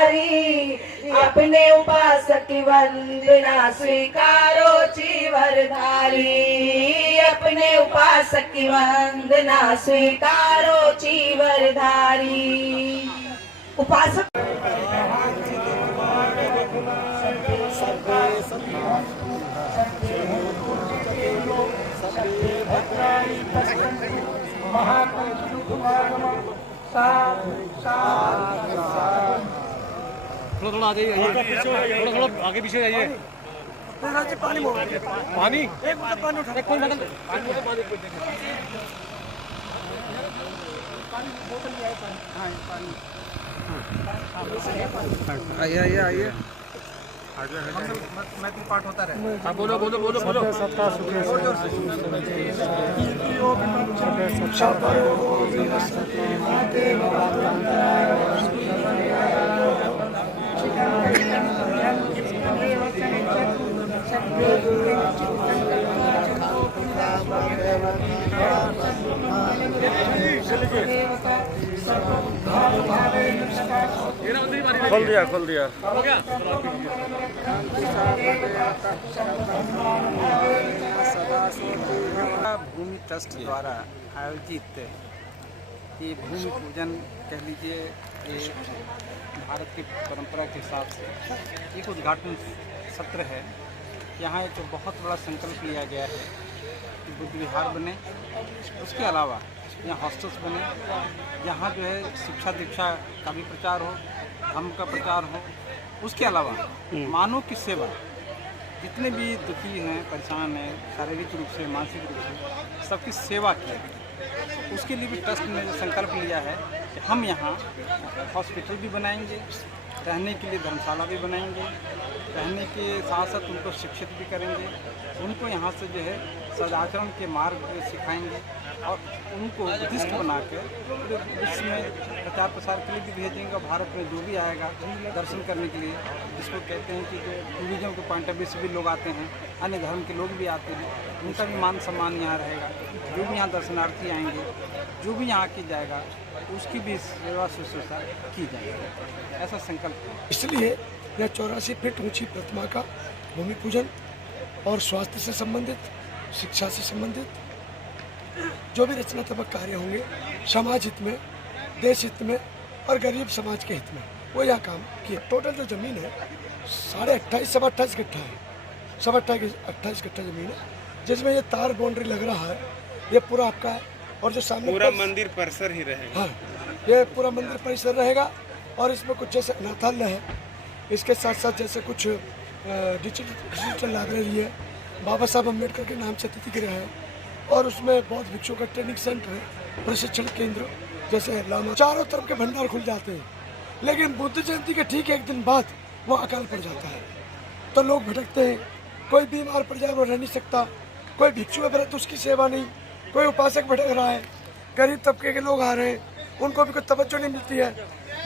धारी, अपने उपासक की वंदना स्वीकारो चीवरधारी, अपने उपासक की वंदना स्वीकारो चीवरधारी। उपासक थोड़ा थोड़ा आ जाइए, थोड़ा थोड़ा आगे पीछे जाइए। पानी पानी एक कोई मतलब आइए आइए आइए, मैं तो पाठ होता रहे। हाँ बोलो बोलो बोलो बोलो। खोल दिया खोल दिया। भूमि ट्रस्ट द्वारा आयोजित ये भूमि पूजन कह लीजिए, ये भारत की परंपरा के हिसाब से एक उद्घाटन सत्र है। यहाँ एक बहुत बड़ा संकल्प लिया गया है कि बुद्ध विहार बने, उसके अलावा यहाँ हॉस्टल्स बने, यहाँ जो है शिक्षा दीक्षा का भी प्रचार हो, धर्म का प्रचार हो, उसके अलावा मानव की सेवा, जितने भी दुखी हैं, परेशान हैं, शारीरिक रूप से मानसिक रूप से, सबकी सेवा की। उसके लिए भी ट्रस्ट ने जो संकल्प लिया है कि हम यहाँ हॉस्पिटल भी बनाएंगे, रहने के लिए धर्मशाला भी बनाएंगे, रहने के साथ साथ उनको शिक्षित भी करेंगे, उनको यहाँ से जो है सदाचरण के मार्ग सिखाएंगे और उनको बुद्धिस्ट बनाकर पूरे विश्व में प्रचार प्रसार के लिए भी भेजेंगे। और भारत में जो भी आएगा दर्शन करने के लिए, जिसको कहते हैं कि जो टूरिज्म के पॉइंट ऑफ व्यू से भी लोग आते हैं, अन्य धर्म के लोग भी आते हैं, उनका भी मान सम्मान यहाँ रहेगा। जो भी यहाँ दर्शनार्थी आएंगे, जो भी यहाँ की जाएगा, उसकी भी सेवा शुश्रूषा की जाएगी, ऐसा संकल्प है। इसलिए यह 84 फीट ऊंची प्रतिमा का भूमि पूजन और स्वास्थ्य से संबंधित, शिक्षा से संबंधित जो भी रचनात्मक कार्य होंगे, समाज हित में, देश हित में और गरीब समाज के हित में, वो यह काम किया। टोटल जो जमीन है 28.5 सवा 28 गट्ठा है, सवा 28 गट्ठा जमीन है, जिसमें ये तार बाउंड्री लग रहा है, ये पूरा आपका है। और जो सामने पूरा मंदिर परिसर ही रहेगा। हाँ, ये पूरा मंदिर परिसर रहेगा। और इसमें कुछ जैसे अनाथालय है, इसके साथ साथ जैसे कुछ डिजिटल लाइब्रेरी है, बाबा साहब अम्बेडकर के नाम से अतिथि गृह है, और उसमें बौद्ध भिक्षुओं का ट्रेनिंग सेंटर है, प्रशिक्षण केंद्र, जैसे लामा। चारों तरफ के भंडार खुल जाते हैं, लेकिन बुद्ध जयंती के ठीक एक दिन बाद वो अकाल पड़ जाता है, तो लोग भटकते हैं। कोई बीमार पड़ जाए वो रह नहीं सकता, कोई भिक्षु है तो उसकी सेवा नहीं, कोई उपासक भटक रहा है, गरीब तबके के लोग आ रहे हैं, उनको भी कोई तवज्जो नहीं मिलती है।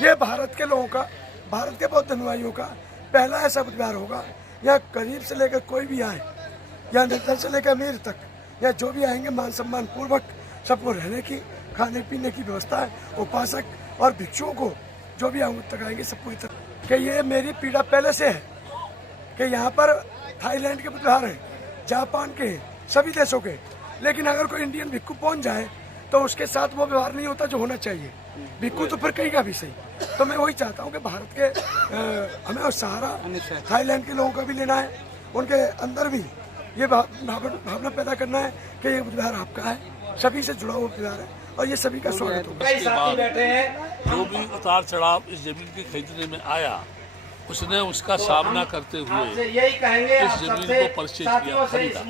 ये भारत के लोगों का, भारत के बौद्ध अनुयायियों का पहला ऐसा बुद्ध विहार होगा। यहाँ गरीब से लेकर कोई भी आए, या निर्धन से लेकर अमीर तक, या जो भी आएंगे मान सम्मान पूर्वक सबको रहने की, खाने पीने की व्यवस्था है। उपासक और भिक्षुओं को जो भी तक आएंगे सबको इतना कि ये मेरी पीड़ा पहले से है कि यहाँ पर थाईलैंड के बुद्ध विहार हैं, जापान के हैं, सभी देशों के, लेकिन अगर कोई इंडियन भिक्षु पहुँच जाए तो उसके साथ वो व्यवहार नहीं होता जो होना चाहिए। भिक्षु तो फिर कहीं का भी सही। तो मैं वही चाहता हूँ कि भारत के हमें और सहारा थाईलैंड के लोगों का भी लेना है, उनके अंदर भी ये भावना पैदा करना है कि ये बुद्ध विहार आपका है, सभी से जुड़ा हुआ बुद्ध विहार है और ये सभी का स्वागत होगा। जो भी उतार चढ़ाव इस जमीन के खरीदने में आया, उसने उसका सामना करते हुए इस जमीन को परचेज किया, खरीदा।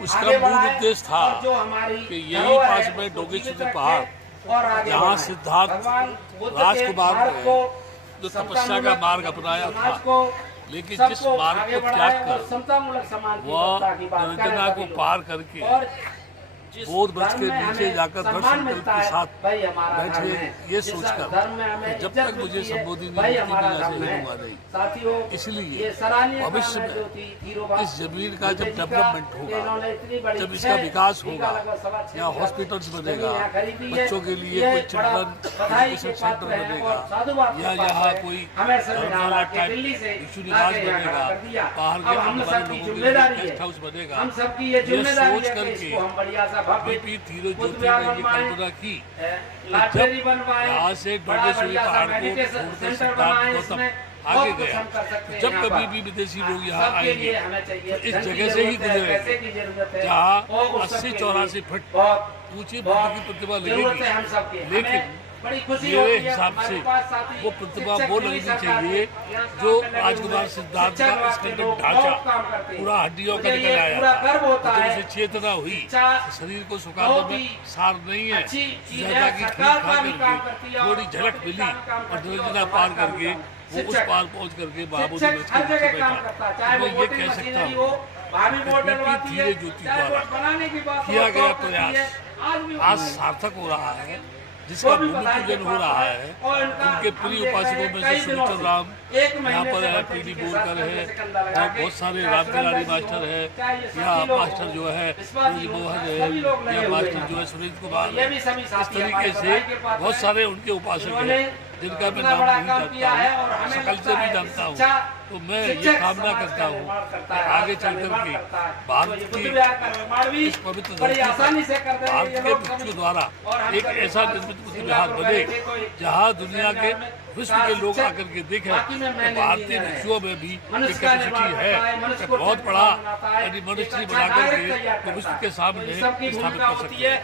उसका मूल उद्देश्य था कि यही पास में डोगेचुनी पहाड़, जहाँ सिद्धार्थ राजकुमार ने जो तपस्या का मार्ग अपनाया था, लेकिन जिस मार्ग को त्याग कर वह निर्जना को पार करके बोध वृक्ष के नीचे जाकर दृढ़ संकल्प के साथ बैठे, ये सोचकर कि जब तक मुझे संबोधित नहीं होती मैं यहाँ से हिलूंगा नहीं। इसलिए भविष्य में इस जमीन का जब डेवलपमेंट होगा, जब इसका विकास होगा, यहाँ हॉस्पिटल्स बनेगा, बच्चों के लिए कोई चिल्ड्रन एजुकेशन सेंटर बनेगा, या यहाँ कोई धर्मशाला टाइप भिक्षु निवास बनेगा, बाहर के आने वाले लोगों के लिए गेस्ट हाउस बनेगा, ये सोच करके बीपी धीरे ज्योति ने ये कल्पना की कि जब यहाँ से डोंगेश्वरी पहाड़ को छोड़कर सिद्धार्थ गौतम आगे गया, तो जब कभी भी विदेशी लोग यहाँ आएंगे तो इस जगह से ही गुजरेंगे जहाँ 80-84 फुट ऊंची बुद्ध की प्रतिमा लगेगी। लेकिन मेरे हिसाब से वो प्रतिमा वो लगनी चाहिए जो राजकुमार सिद्धार्थ का इसके अंदर ढांचा पूरा हड्डियों का निकल आया था, तो उसे चेतना हुई, शरीर को सुखाने में सार नहीं है, ज्यादा की खीर खा करके थोड़ी झलक मिली और निर्जना पार करके वो उस पार पहुंच करके बाबूजी में बैठा। मैं ये कह सकता हूँ धीरे ज्योति द्वारा किया गया प्रयास आज सार्थक हो रहा है, जिसका भूमि पूजन हो रहा है। उनके प्रिय उपासकों में से सुनीता राम यहाँ पर है, पीडी बोरकर है, और बहुत सारे रामतिलारी मास्टर है, यहाँ मास्टर जो है मोहन है, या मास्टर जो है सुनील कुमार है। इस तरीके से बहुत सारे उनके उपासक हैं जिनका मैं नाम नहीं जानता हूँ, शकल से भी जानता हूँ। तो मैं ये कामना करता हूँ कि आगे चल करके भारत की इस पवित्र धरती पर भारत के भिक्षुओं द्वारा एक ऐसा निर्मित बुद्ध विहार बने जहाँ दुनिया के विश्व के लोग आकर के देखें कि भारतीय भिक्षुओं में भी एक कैपेसिटी है कि बहुत बड़ा मॉनेस्ट्री बना करके विश्व के सामने स्थापित कर सकते हैं।